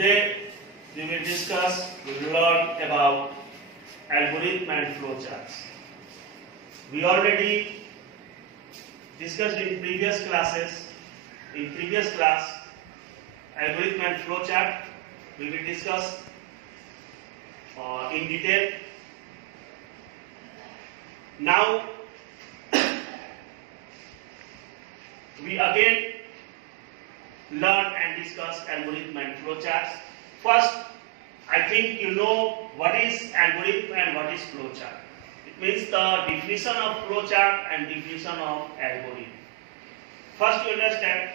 Today we will learn about algorithm and flowcharts. We already discussed in previous classes. In previous class, algorithm and flowchart we will discuss in detail. Now we again learn and discuss algorithm and flowcharts. First, I think you know what is algorithm and what is flowchart. It means the definition of flowchart and definition of algorithm. First, you understand,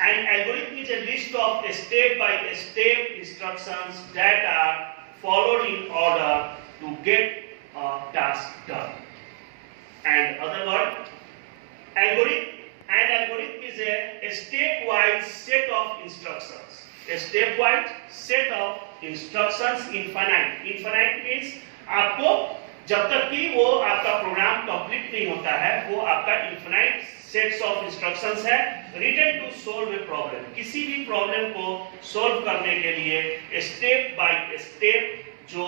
an algorithm is a list of step-by-step instructions that are followed in order to get a task done. And other word, an algorithm is a stepwise set of instructions. A stepwise set of instructions infinite. Infinite means आपको जब तक कि वो आपका programme complete नहीं होता है, वो आपका इनफिनाइट सेट्स ऑफ इंस्ट्रक्शंस है written to solve a problem. किसी भी प्रॉब्लम को सोल्व करने के लिए स्टेप बाय स्टेप जो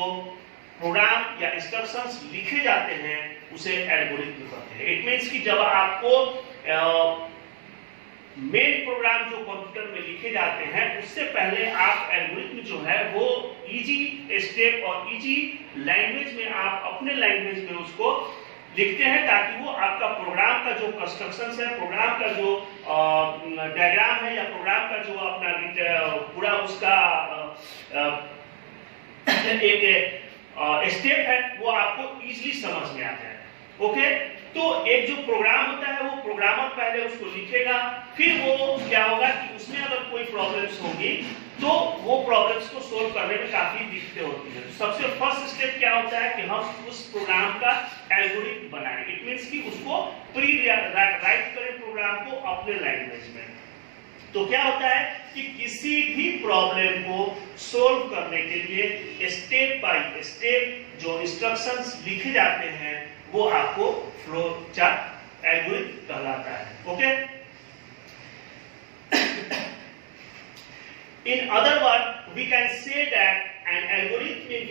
प्रोग्राम या इंस्ट्रक्शंस लिखे जाते हैं उसे एल्गोरिथम कहते हैं. इट मींस कि जब आपको मेन प्रोग्राम जो कंप्यूटर में लिखे जाते हैं उससे पहले आप एल्गोरिथम जो है वो इजी स्टेप और इजी लैंग्वेज में आप अपने लैंग्वेज में उसको लिखते हैं ताकि वो आपका प्रोग्राम का जो कंस्ट्रक्शंस है, प्रोग्राम का जो डायग्राम है या प्रोग्राम का जो अपना पूरा उसका एक स्टेप है वो आपको इजीली समझ में आता है. ओके, तो एक जो प्रोग्राम होता है वो प्रोग्रामर पहले उसको लिखेगा, फिर वो क्या होगा कि उसमें अगर कोई प्रॉब्लम्स होगी तो वो प्रॉब्लम्स को सोल्व करने में काफी दिक्कतें होती है. तो सबसे फर्स्ट स्टेप क्या होता है कि हम उस प्रोग्राम का एल्गोरिथम बनाएं. इट मींस कि उसको प्री राइट करें प्रोग्राम को अपने लैंग्वेज में. तो क्या होता है कि किसी भी प्रॉब्लम को सोल्व करने के लिए स्टेप बाय स्टेप जो इंस्ट्रक्शंस लिखे जाते हैं वो आपको फ्लो चार्ट एल्गोरिथम कहलाता है. Okay, in other words we can say that an algorithm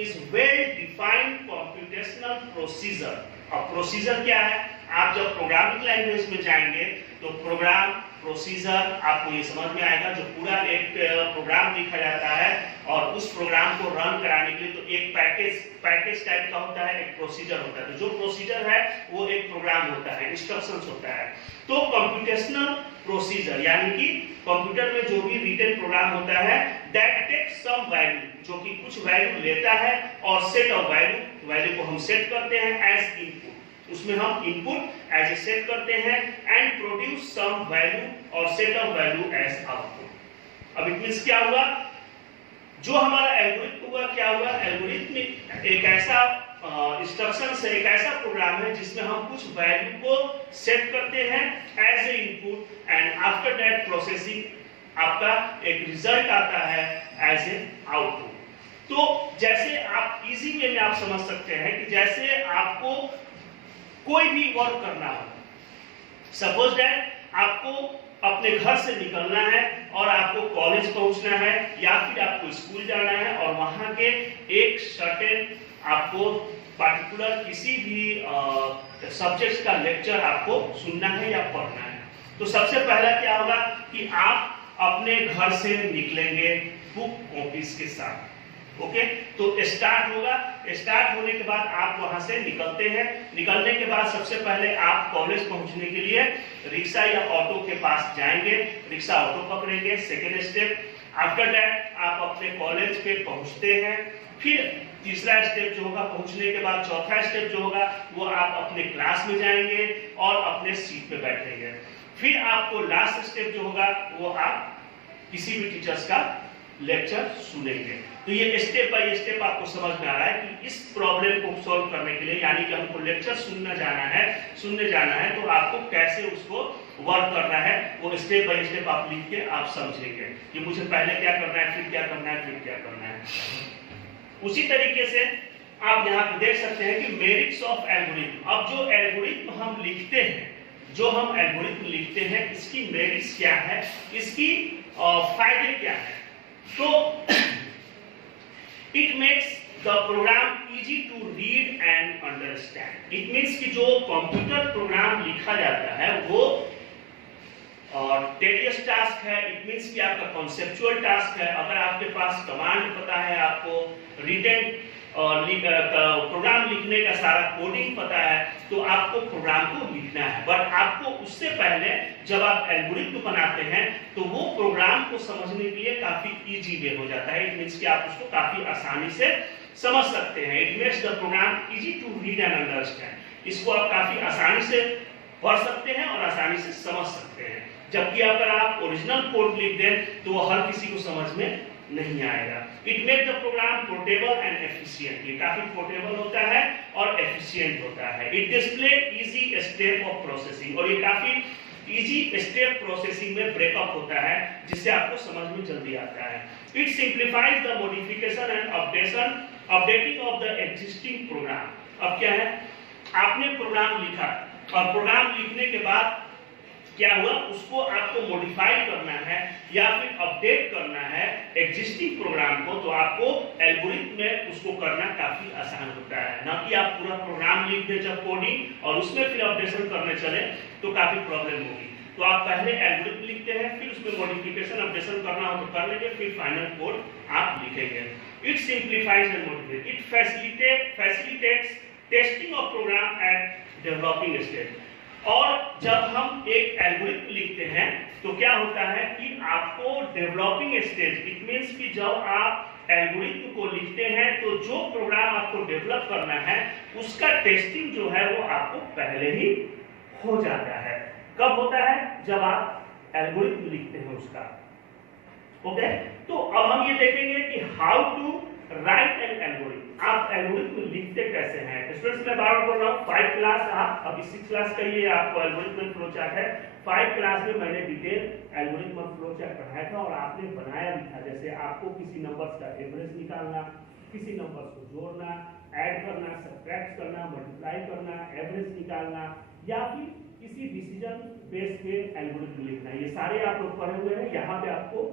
is well defined computational procedure. अब प्रोसीजर क्या है? आप जब प्रोग्रामिंग लैंग्वेज में जाएंगे तो प्रोग्राम प्रोसीजर आपको ये समझ में आएगा. जो पूरा एक प्रोग्राम लिखा जाता है और उस प्रोग्राम को रन कराने के लिए तो एक पैकेज टाइप का होता है, एक प्रोसीजर होता है. तो जो प्रोसीजर है वो एक प्रोग्राम होता है, इंस्ट्रक्शंस होता है. तो कंप्यूटेशनल प्रोसीजर यानी कि कंप्यूटर में जो भी रिटन प्रोग्राम होता है दैट टेक्स सम वैल्यू, जो कि कुछ वैल्यू लेता है और सेट ऑफ वैल्यू को हम सेट करते हैं एज इनपुट. उसमें हम इनपुट एज ए सेट करते हैं एंड प्रोड्यूस सम वैल्यू और set of value as output. अब इट मींस क्या हुआ, जो हमारा एल्गोरिथम हुआ क्या हुआ, एल्गोरिथम एक ऐसा इंस्ट्रक्शन से एक ऐसा प्रोग्राम है जिसमें हम कुछ वैल्यू को सेट करते हैं as a input and after that processing आपका एक रिजल्ट आता है एज ए आउटपुट. तो जैसे आप इजी वे में आप समझ सकते हैं कि जैसे आपको कोई भी वर्क करना हो, सपोज दैट आपको अपने घर से निकलना है और आपको कॉलेज पहुंचना है या फिर आपको स्कूल जाना है और वहां के एक सर्टेन आपको पार्टिकुलर किसी भी सब्जेक्ट का लेक्चर आपको सुनना है या पढ़ना है. तो सबसे पहला क्या होगा कि आप अपने घर से निकलेंगे बुक कॉपीज के साथ. ओके, तो स्टार्ट होगा. स्टार्ट होने के बाद आप वहां से निकलते हैं. निकलने के बाद सबसे पहले आप कॉलेज पहुंचने के लिए रिक्शा या ऑटो के पास जाएंगे, रिक्शा ऑटो पकड़ेंगे. सेकेंड स्टेप, आफ्टर दैट आप अपने कॉलेज पे पहुंचते हैं. फिर तीसरा स्टेप जो होगा पहुंचने के बाद, चौथा स्टेप जो होगा वो आप अपने क्लास में जाएंगे और अपने सीट पे बैठेंगे. फिर आपको लास्ट स्टेप जो होगा वो आप किसी भी टीचर्स का लेक्चर सुनेंगे. तो ये स्टेप बाय स्टेप आपको समझ में आ रहा है कि इस प्रॉब्लम को सॉल्व करने के लिए यानी कि हमको लेक्चर सुनने जाना है तो आपको कैसे उसको वर्क करना है वो स्टेप बाय स्टेप आप लिख के आप समझेंगे कि मुझे पहले क्या करना है, फिर क्या करना है, फिर क्या करना है. उसी तरीके से आप यहाँ पे देख सकते हैं कि मेरिट्स ऑफ एल्गोरिथम. अब जो एल्गोरिथम हम लिखते हैं जो हम एल्गोरिथम लिखते हैं इसकी मेरिट्स क्या है, इसकी फायदे क्या है? तो it makes the program easy to read and understand. It means कि जो कंप्यूटर प्रोग्राम लिखा जाता है वो टेडियस टास्क है। इट मीन्स कि आपका कॉन्सेप्चुअल टास्क है। अगर आपके पास कमांड पता है, आपको रिटन प्रोग्राम लिखने का सारा कोडिंग पता है, तो आपको प्रोग्राम को लिखना है। बट आपको उससे पहले जब आप एल्गोरिथम बनाते हैं तो वो प्रोग्राम को समझने के लिए काफी इजी वे हो जाता है। इट मीन्स कि आप उसको काफी आसानी से समझ सकते हैं। It makes the program easy to read and understand. इसको आप काफी आसानी से पढ़ सकते हैं और आसानी से समझ सकते हैं। जबकि अगर आप ओरिजिनल कोड लिख दें तो वो हर किसी को समझ में नहीं आएगा। It make the program portable and efficient. ये काफी पोर्टेबल होता है और एफिशिएंट होता है। It display easy step of processing, और ये काफी इजी स्टेप प्रोसेसिंग में ब्रेकअप होता है जिससे आपको समझ में जल्दी आता है। It simplifies the modification and updating of the existing program. अब क्या है, आपने प्रोग्राम लिखा और प्रोग्राम लिखने के बाद क्या हुआ, उसको आपको मॉडिफाई करना है या फिर अपडेट करना है एग्जिस्टिंग प्रोग्राम को, तो आपको एल्गोरिथम में उसको करना काफी आसान होता है। ना कि आप पूरा प्रोग्राम लिख दें जब कोडिंग और उसमें फिर अपडेशन करने चले तो काफी प्रॉब्लम होगी। तो आप पहले एल्गोरिथम लिखते हैं, फिर उसमें मॉडिफिकेशन अपडेशन करना हो तो कर लेंगे, फिर फाइनल कोड आप लिखेंगे। It simplifies and motivate. It facilitates testing of program at developing stage. और जब हम एक एल्गोरिथम लिखते हैं तो क्या होता है कि आपको डेवलपिंग स्टेज, इट मींस कि जब आप एल्गोरिथम को लिखते हैं तो जो प्रोग्राम आपको डेवलप करना है उसका टेस्टिंग जो है वो आपको पहले ही हो जाता है। कब होता है? जब आप एल्गोरिथम लिखते हैं उसका। ओके, तो अब हम ये देखेंगे कि how to write an algorithm. आप एल्गोरिथम लिखते कैसे हैं? स्टूडेंट्स मैं बार बार बोल रहा हूँ, 5 क्लास आप अभी 6 क्लास का ये आपको एल्गोरिथम फ्लो चार्ट है। 5 क्लास में मैंने डिटेल एल्गोरिथम फ्लो चार्ट पढ़ाया था और आपने बनाया भी था। जैसे आपको किसी नंबर्स का एवरेज निकालना, किसी नंबर्स को जोड़ना, ऐड करना, सब्ट्रैक्ट करना, मल्टीप्लाई करना, एवरेज निकालना, या फिर किसी डिसीजन बेस पे एल्गोरिथम लिखना, ये सारे आप लोग पढ़े हुए हैं। यहाँ पे आपको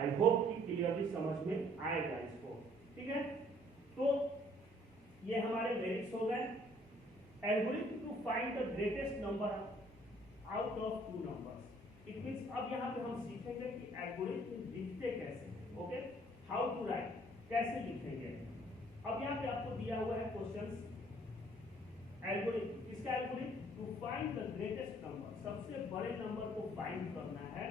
आई होप कि क्लियरली समझ में आएगा इसको। ठीक है, तो ये हमारे बेसिक्स हो गए। Algorithm to find the greatest number out of 2 numbers. It means अब यहाँ पे हम सीखेंगे कि एल्गोरिथम लिखते कैसे हैं। ओके, हाउ टू राइट, कैसे लिखेंगे। अब यहाँ पे आपको दिया हुआ है क्वेश्चंस। एल्गोरिथम, इसका algorithm to find the greatest number, सबसे बड़े नंबर को फाइंड करना है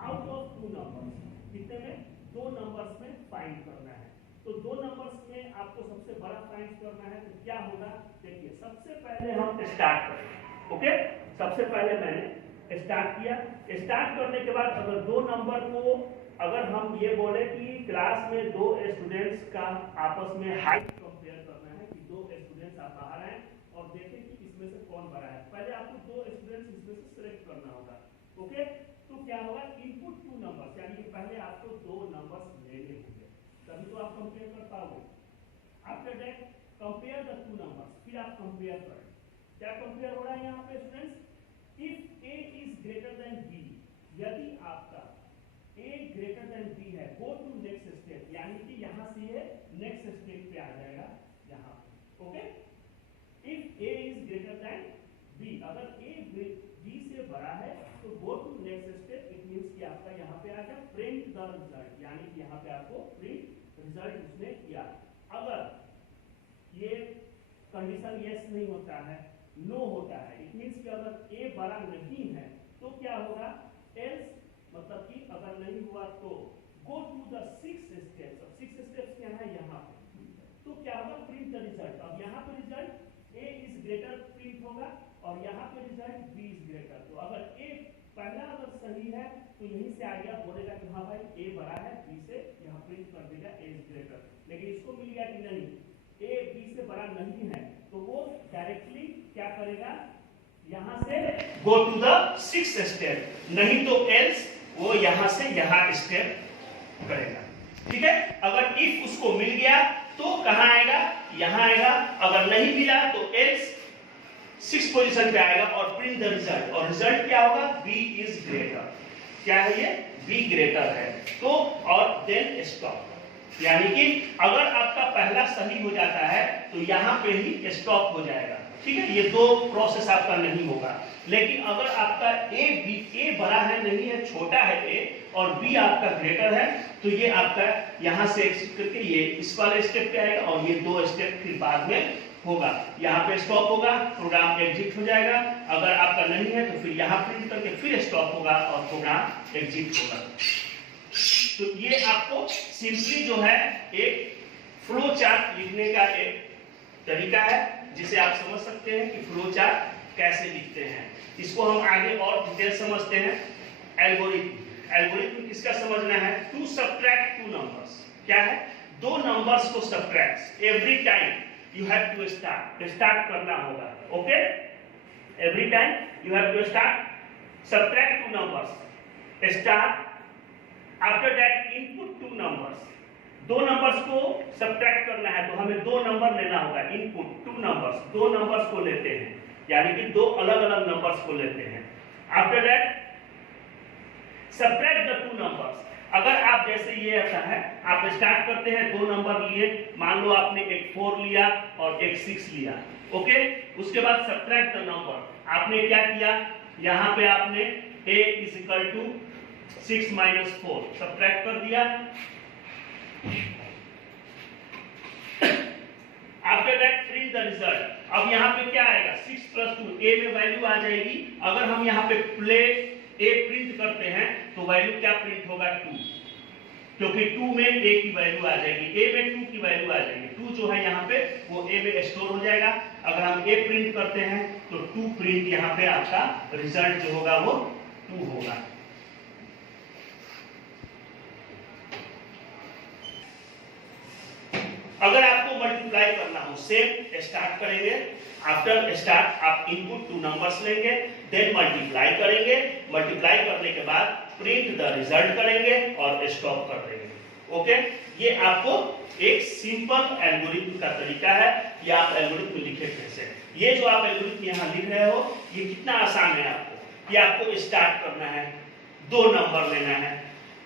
आउट ऑफ 2 नंबर्स। कितने में? 2 नंबर्स में फाइंड करना है। तो 2 नंबर्स में आपको सबसे बड़ा फाइंड करना है, तो क्या होगा देखिए। सबसे पहले हम स्टार्ट करेंगे। ओके, सबसे पहले मैंने स्टार्ट किया। स्टार्ट करने के बाद अगर 2 नंबर को, अगर हम ये बोले कि क्लास में 2 स्टूडेंट्स का आपस में हाइट कंपेयर करना है कि 2 स्टूडेंट्स आप बाहर आए और देखें कि इसमें से कौन बड़ा है। पहले आपको 2 स्टूडेंट्स इसमें से सिलेक्ट करना होगा। ओके, तो क्या होगा, इनपुट 2 नंबर्स, यानी कि पहले आपको 2 नंबर्स लेने होंगे, तभी तो आप कंपेयर कर पाओगे। After that compare the 2 numbers, फिर आप कंपेयर करें। क्या कंपेयर हो रहा है यहाँ पे students? If a is greater than b, यदि आपका a ग्रेटर देन b है, गो टू नेक्स्ट स्टेप, यानी कि यहाँ से ये नेक्स्ट स्टेप पे आ जाएगा यहाँ पे। Okay, if a is greater than b, अगर a b से बड़ा है तो go to next step. It means कि आपका यहाँ पे आ गया प्रिंट द रिजल्ट, यानी कि यहाँ पे आपको प्रिंट रिजल्ट उसने किया। अगर ये कंडीशन यस नहीं होता है, नो होता है, इट मींस कि अगर a बड़ा नहीं है तो क्या होगा, एल्स, मतलब कि अगर नहीं हुआ तो go to the 6th step. अब 6 स्टेप्स क्या है यहाँ पे, तो क्या होगा, प्रिंट द रिजल्ट। अब यहाँ पे result a is greater print होगा और यहाँ पे रिजल्ट b इज ग्रेटर। तो अगर a पहला अगर सही है तो यहीं से आ गया, बोलेगा कि हाँ भाई a बड़ा है b से, यहाँ प्रिंट कर देगा a इज ग्रेटर। लेकिन इसको मिल गया कि नहीं, a b से बड़ा नहीं है, तो वो डायरेक्टली क्या करेगा, यहाँ से go to the 6th step, नहीं तो एल्स वो यहाँ से यहाँ स्टेप करेगा। ठीक है, अगर इफ उसको मिल गया तो कहाँ आएगा, यहाँ आएगा। अगर नहीं मिला तो एल्स 6th पोजीशन पे आएगा और प्रिंट द रिजल्ट, और रिजल्ट क्या होगा, b इज ग्रेटर। क्या है ये, बी ग्रेटर है। तो और देन स्टॉप, यानी कि अगर आपका पहला सही हो जाता है तो यहाँ पे ही स्टॉप हो जाएगा, ठीक है। ये दो प्रोसेस आपका नहीं होगा। लेकिन अगर आपका ए बड़ा है नहीं है, छोटा है ए और बी आपका ग्रेटर है, तो ये आपका यहाँ से एग्जिट करके ये इस वाले स्टेप पे आएगा और ये दो स्टेप फिर बाद में होगा। यहाँ पे स्टॉप होगा, प्रोग्राम एग्जिट हो जाएगा। अगर आपका नहीं है तो फिर यहाँ प्रिंट करके फिर स्टॉप होगा और प्रोग्राम एग्जिट होगा। तो ये आपको सिंपली जो है एक फ्लो चार्ट लिखने का एक तरीका है, जिसे आप समझ सकते हैं कि फ्लो चार्ट कैसे लिखते हैं। इसको हम आगे और डिटेल समझते हैं। एल्गोरिथम किसका समझना है, टू सब्ट्रैक्ट टू नंबर्स। क्या है, दो नंबर्स को subtract every time you have to start करना होगा। Okay, every time you have to start subtract two numbers, start after that input two numbers. दो नंबर्स को सब्ट्रैक्ट करना है तो हमें दो नंबर लेना होगा, इनपुट टू नंबर्स, दो नंबर्स को लेते हैं, यानी कि दो अलग अलग नंबर्स को लेते हैं। After that subtract the two numbers. अगर आप जैसे ये ऐसा है, आप स्टार्ट करते हैं, दो नंबर लिए, मान लो आपने एक 4 लिया और एक 6 लिया, ओके। उसके बाद सब्ट्रैक्ट द नंबर, आपने क्या किया, यहाँ पे आपने a is equal to 6 minus 4 subtract कर दिया। After that print the result. अब यहाँ पे क्या आएगा, 6 प्लस 2, a में वैल्यू आ जाएगी। अगर हम यहाँ पे प्ले a प्रिंट करते हैं तो वैल्यू क्या प्रिंट होगा, 2, क्योंकि 2 में a की वैल्यू आ जाएगी, a में 2 की वैल्यू आ जाएगी। 2 जो है यहाँ पे वो a में स्टोर हो जाएगा। अगर हम a प्रिंट करते हैं तो 2 प्रिंट यहाँ पे आपका रिजल्ट जो होगा वो 2 होगा। अगर आपको मल्टीप्लाई करना हो, सेम स्टार्ट करेंगे, आफ्टर स्टार्ट आप इनपुट टू नंबर्स लेंगे, देन मल्टीप्लाई करेंगे, मल्टीप्लाई करने के बाद प्रिंट द रिजल्ट करेंगे और स्टॉप कर देंगे। ओके, ये आपको एक सिंपल एल्गोरिथम का तरीका है कि आप एल्गोरिथम लिखे कैसे। ये जो आप एल्गोरिथम यहाँ लिख रहे हो, ये कितना आसान है आपको, कि आपको स्टार्ट करना है, दो नंबर लेना है,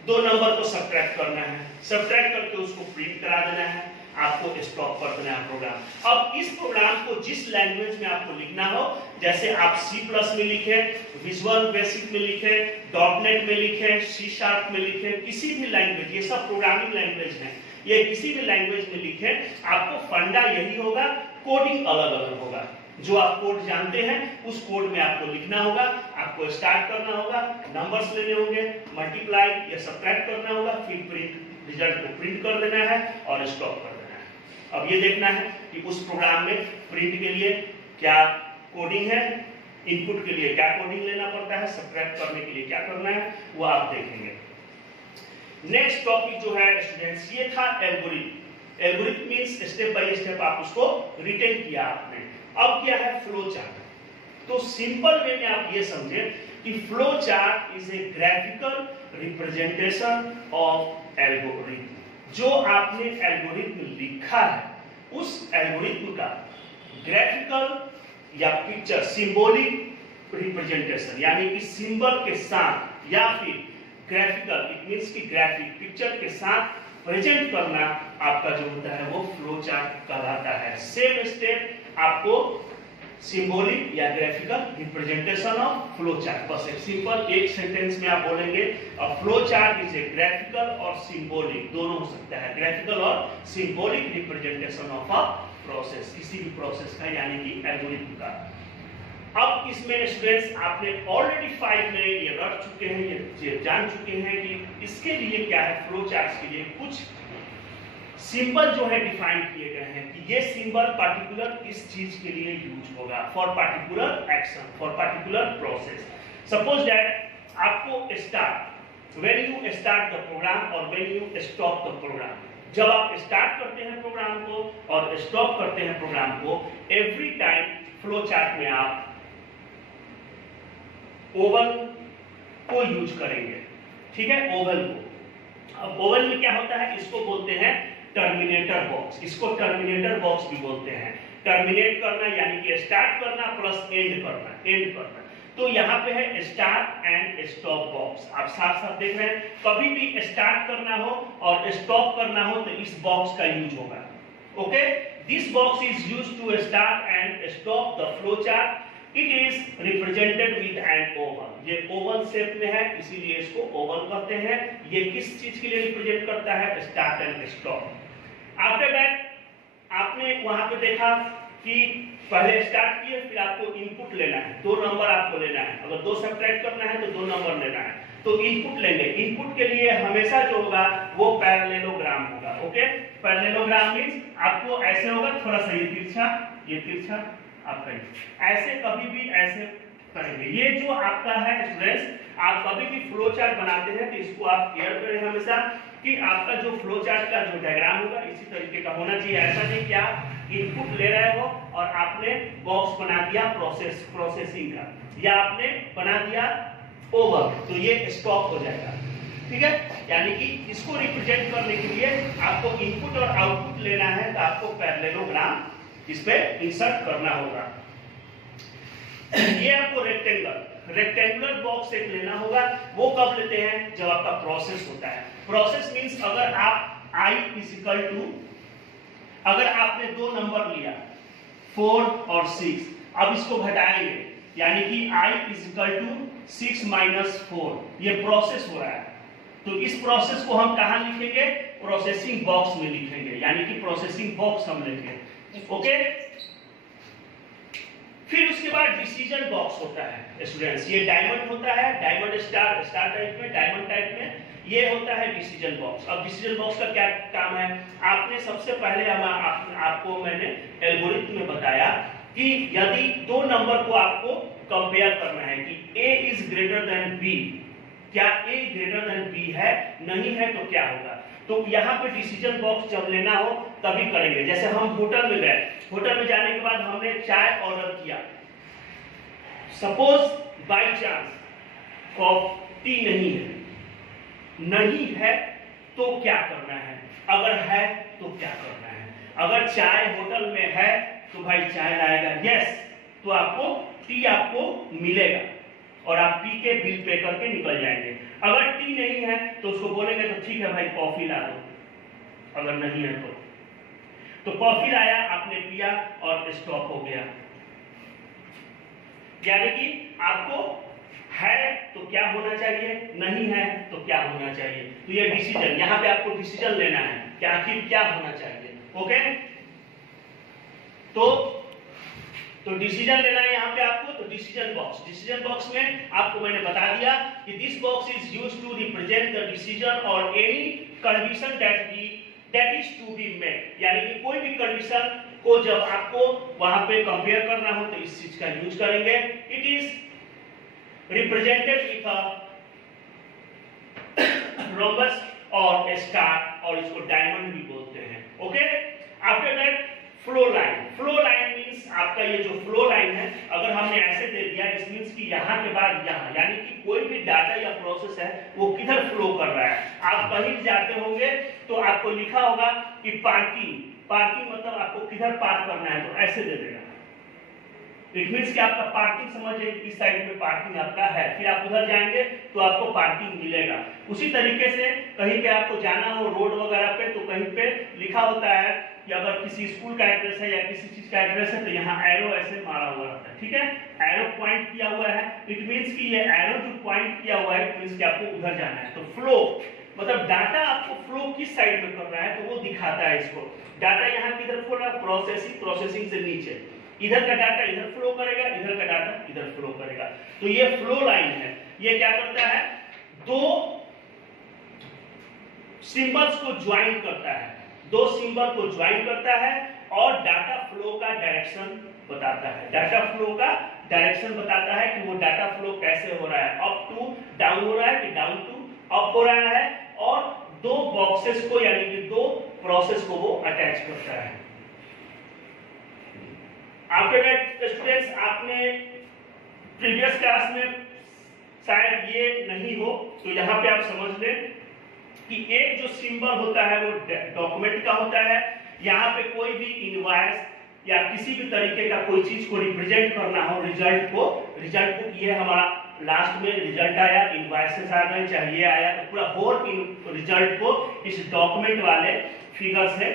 दो नंबर को सब्ट्रैक्ट करना है, सब्ट्रैक्ट करके उसको प्रिंट करा देना है, आपको स्टॉप कर देना है प्रोग्राम। अब इस प्रोग्राम को जिस लैंग्वेज में आपको लिखना हो, जैसे आप C+ में लिखे, विजुअल बेसिक में लिखे, .NET में लिखे, C# में लिखे, किसी भी लैंग्वेज, ये सब प्रोग्रामिंग लैंग्वेज है, ये किसी भी लैंग्वेज में लिखे, आपको फंडा यही होगा, कोडिंग अलग अलग होगा। जो आप कोड जानते हैं उस कोड में आपको लिखना होगा, आपको स्टार्ट करना होगा, नंबर्स लेने होंगे, मल्टीप्लाई या सब्ट्रैक्ट करना होगा, फिर प्रिंट रिजल्ट को प्रिंट कर देना है और स्टॉप कर देना है। अब ये देखना है कि उस प्रोग्राम में प्रिंट के लिए क्या कोडिंग है, इनपुट के लिए क्या कोडिंग लेना पड़ता है, सब्ट्रैक्ट करने के लिए क्या करना है, वो आप देखेंगे। नेक्स्ट टॉपिक जो है स्टूडेंट्स, ये था algorithm. Algorithm means step by step आप उसको रिटेन किया आपने। अब क्या है फ्लो चार्ट। तो सिंपल वे में आप ये समझे कि flow chart is a graphical representation of algorithm. जो आपने एल्गोरिथम लिखा है उस एल्गोरिथम का ग्राफिकल या पिक्चर सिंबॉलिक रिप्रेजेंटेशन, यानी कि सिंबल के साथ या फिर ग्राफिकल, इट मींस कि ग्राफिक पिक्चर के साथ प्रेजेंट करना आपका जो होता है वो फ्लो चार्ट कहलाता है। सेम स्टेप आपको सिंबॉलिक या graphical representation of flow chart, बस एक सिंपल एक सेंटेंस में आप बोलेंगे flow chart is a graphical और सिंबॉलिक, दोनों हो सकता है, ग्राफिकल और symbolic representation of a process, किसी भी प्रोसेस का यानी कि एल्गोरिथम का। अब इसमें स्टूडेंट्स आपने ऑलरेडी 5 में ये रट चुके हैं, ये जान चुके हैं कि इसके लिए क्या है, फ्लो चार्ट्स के लिए कुछ सिंबल जो है डिफाइन किए गए हैं कि ये सिंबल पर्टिकुलर इस चीज के लिए यूज होगा, for particular action, for particular process. Suppose that आपको start, when you start the program और when you stop the program, जब आप स्टार्ट करते हैं प्रोग्राम को और स्टॉप करते हैं प्रोग्राम को, एवरी टाइम फ्लो चार्ट में आप ओवल को यूज करेंगे, ठीक है, ओवल को। अब ओवल में क्या होता है, इसको बोलते हैं टर्मिनेटर बॉक्स, इसको टर्मिनेटर बॉक्स भी बोलते हैं। टर्मिनेट करना यानी कि स्टार्ट करना प्लस एंड करना, एंड करना। तो यहाँ पे है स्टार्ट एंड स्टॉप बॉक्स। आप साथ साथ देख रहे हैं, कभी भी स्टार्ट करना हो और स्टॉप करना हो तो इस बॉक्स का यूज होगा। Okay, this box is used to start and stop the flow chart. It is represented with an oval. ये ओवल शेप में है, इसीलिए इसको ओवल कहते हैं। ये किस चीज के लिए रिप्रेजेंट करता है? Start and stop. After that आपने वहां पे देखा कि पहले स्टार्ट किए, फिर आपको इनपुट लेना है, 2 नंबर आपको लेना है। अगर 2 सब्ट्रैक्ट करना है तो 2 नंबर लेना है, तो इनपुट लेंगे। इनपुट के लिए हमेशा जो होगा वो पैरेललोग्राम होगा। ओके, पैरेललोग्राम मींस आपको ऐसे होगा, थोड़ा सा ये तिरछा आपका ऐसे, कभी भी ऐसे करेंगे। ये जो आपका है स्टूडेंट्स, आप कभी भी फ्लो चार्ट बनाते हैं तो इसको आप केयर करें हमेशा कि आपका जो फ्लो चार्ट का जो डायग्राम होगा इसी तरीके का होना चाहिए। ऐसा नहीं कि आप इनपुट ले रहे हो और आपने बॉक्स बना दिया प्रोसेसिंग का, या आपने बना दिया ओवर, तो ये स्टॉप हो जाएगा। ठीक है, यानी कि इसको रिप्रेजेंट करने के लिए आपको इनपुट और आउटपुट लेना है, तो आपको पैरेललोग्राम इसमें इंसर्ट करना होगा। ये आपको रेक्टेंगुलर बॉक्स एक लेना होगा। वो कब लेते हैं? जब आपका प्रोसेस होता है। प्रोसेस मींस अगर आप i इक्वल टू, अगर आपने 2 नंबर लिया 4 और 6, अब इसको घटाएंगे, यानी कि i इक्वल टू 6 माइनस 4, ये प्रोसेस हो रहा है। तो इस प्रोसेस को हम कहां लिखेंगे? प्रोसेसिंग बॉक्स में लिखेंगे, यानी कि प्रोसेसिंग बॉक्स हम लेंगे। ओके, फिर उसके बाद डिसीजन बॉक्स होता है स्टूडेंट्स। ये डायमंड होता है, डायमंड स्टार टाइप में, डायमंड टाइप में ये होता है डिसीजन बॉक्स। अब डिसीजन बॉक्स का क्या काम है? आपने सबसे पहले आपको मैंने एल्गोरिथम में बताया कि यदि 2 नंबर को आपको कंपेयर करना है कि a is greater than b, क्या a ग्रेटर देन b है? नहीं है तो क्या होगा? तो यहाँ पे डिसीजन बॉक्स जब लेना हो तभी करेंगे। जैसे हम होटल में गए, होटल में जाने के बाद हमने चाय ऑर्डर किया, सपोज बाय चांस कॉफी नहीं है तो क्या करना है? अगर है तो क्या करना है? अगर चाय होटल में है तो भाई चाय लाएगा, यस, तो आपको टी आपको मिलेगा और आप पी के बिल पे करके निकल जाएंगे। अगर टी नहीं है तो उसको बोलेंगे तो ठीक है भाई कॉफी ला दो, अगर नहीं है तो कॉफी लाया, आपने पिया और स्टॉप हो गया। यानी कि आपको है तो क्या होना चाहिए, नहीं है तो क्या होना चाहिए। तो ये डिसीजन, यहाँ पे आपको डिसीजन लेना है कि आखिर क्या होना चाहिए। ओके, तो डिसीजन लेना है यहाँ पे आपको। तो डिसीजन बॉक्स में आपको मैंने बता दिया कि this box is used to represent the decision और any condition that is to be met. यानी कि कोई भी कंडीशन को जब आपको वहां पे कंपेयर करना हो तो इस चीज का यूज करेंगे। It is represented with a rhombus और स्टार, और इसको डायमंड भी बोलते हैं। Okay, after that flow line means आपका ये जो फ्लो लाइन है, अगर हमने ऐसे दे दिया, इट मींस कि यहाँ के बाद यहाँ, यानी कि कोई भी डाटा या प्रोसेस है वो किधर फ्लो कर रहा है। आप कहीं जाते होंगे तो आपको लिखा होगा कि पार्किंग मतलब आपको किधर पार्क करना है, तो ऐसे दे देगा। इट मींस कि आपका पार्किंग समझिए, इस साइड में पार्किंग आपका है, फिर आप उधर जाएंगे तो आपको पार्किंग मिलेगा। उसी तरीके से कहीं पे आपको जाना हो रोड वगैरह पे, तो कहीं पे लिखा होता है कि अगर किसी स्कूल का एड्रेस है या किसी चीज का एड्रेस है तो यहाँ एरो ऐसे मारा हुआ रहता है। ठीक है, एरो पॉइंट किया हुआ है, इट मींस कि ये एरो जो पॉइंट किया हुआ है इट मींस कि आपको उधर जाना है। तो फ्लो मतलब डाटा आपको फ्लो किस साइड में कर रहा है तो वो दिखाता है इसको। डाटा यहाँ किधर फ्लो रहा है? प्रोसेसिंग से नीचे, इधर का डाटा इधर फ्लो करेगा, इधर का डाटा इधर फ्लो करेगा। तो ये फ्लो लाइन है। ये क्या करता है? 2 सिंबल्स को ज्वाइन करता है, 2 सिंबल को ज्वाइन करता है और डाटा फ्लो का डायरेक्शन बताता है। डाटा फ्लो का डायरेक्शन बताता है कि वो डाटा फ्लो कैसे हो रहा है, अप टू डाउन हो रहा है कि डाउन टू अप हो रहा है, और 2 बॉक्सेस को यानी कि 2 प्रोसेस को वो अटैच करता है। आफ्टर दैट स्टूडेंट्स, आपने प्रीवियस क्लास में शायद ये नहीं हो तो यहाँ पे आप समझ लें कि एक जो सिंबल होता है वो डॉक्यूमेंट का होता है। यहाँ पे कोई भी इनवॉइस या किसी भी तरीके का कोई चीज को रिप्रेजेंट करना हो, रिजल्ट को ये हमारा लास्ट में रिजल्ट आया, इनवॉइसेस आ गए, चाहे ये आया, तो पूरा होल रिजल्ट को इस डॉक्यूमेंट वाले फिगर से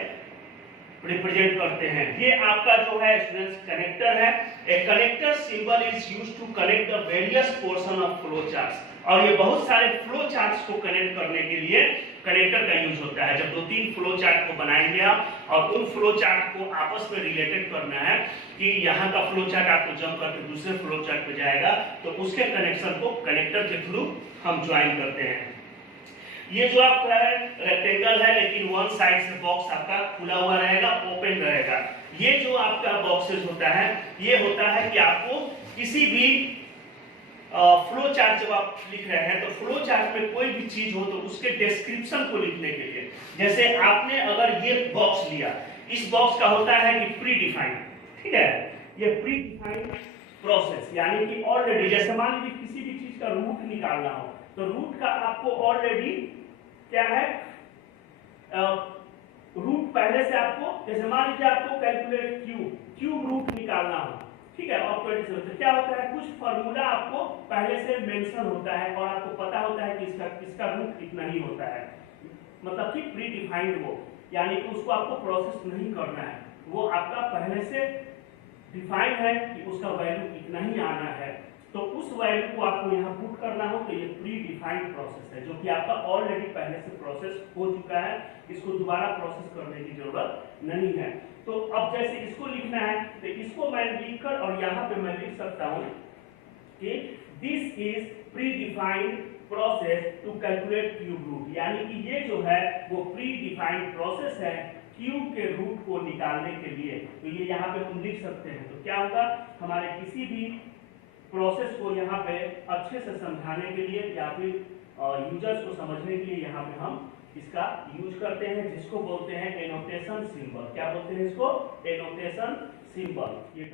रिप्रेजेंट करते हैं। ये आपका जो है स्टूडेंट्स कनेक्टर है। A connector symbol is used to connect the various portion of flow charts, और ये बहुत सारे फ्लो चार्ट्स को कनेक्ट करने के लिए कनेक्टर का यूज होता है। जब 2-3 फ्लो चार्ट को बनाएंगे आप और उन फ्लो चार्ट को आपस में रिलेटेड करना है कि यहाँ का फ्लो चार्ट आपको जंप करके दूसरे फ्लो चार्ट पे जाएगा, तो उसके कनेक्शन को कनेक्टर के थ्रू हम ज्वाइन करते हैं। ये जो आपका है रेक्टेंगल है, लेकिन वन साइड से बॉक्स आपका खुला हुआ रहेगा, ओपन रहेगा। ये जो आपका बॉक्सेस होता है, ये होता है कि आपको किसी भी फ्लो चार्ट जब आप लिख रहे हैं तो फ्लो चार्ट में कोई भी चीज हो तो उसके डिस्क्रिप्शन को लिखने के लिए, जैसे आपने अगर ये बॉक्स लिया, इस बॉक्स का होता है कि प्री डिफाइंड, ठीक है, ये प्री डिफाइंड प्रोसेस, यानी कि ऑलरेडी, जैसे मान लीजिए किसी भी चीज का रूट निकालना हो तो रूट का आपको ऑलरेडी क्या है, रूट पहले से आपको, जैसे मान लीजिए आपको कैलकुलेट क्यूब रूट निकालना हो, ठीक है, और 27, तो क्या होता है, कुछ फॉर्मूला आपको पहले से मेंशन होता है और आपको पता होता है कि इसका रूट इतना ही होता है, मतलब कि प्री डिफाइंड वो, यानी कि उसको आपको प्रोसेस नहीं करना है, वो आपका पहले से डिफाइन है कि उसका वैल्यू इतना ही आना है, तो उस वैल्यू को आपको यहाँ पुट करना हो तो ये प्री डिफाइंड प्रोसेस है, जो कि आपका ऑलरेडी पहले से प्रोसेस हो चुका है, इसको दोबारा प्रोसेस करने की जरूरत नहीं है। तो अब जैसे इसको लिखना है तो इसको मैं लिखकर और यहाँ पे मैं लिख सकता हूँ कि this is predefined process to calculate cube root, यानी कि ये जो है वो प्री डिफाइंड प्रोसेस है क्यूब के रूट को निकालने के लिए। तो ये यहाँ पे हम लिख सकते हैं। तो क्या होगा, हमारे किसी भी प्रोसेस को यहाँ पे अच्छे से समझाने के लिए या फिर यूजर्स को समझने के लिए यहाँ पे हम इसका यूज करते हैं, जिसको बोलते हैं एनोटेशन सिंबल। क्या बोलते हैं इसको? Annotation symbol. ये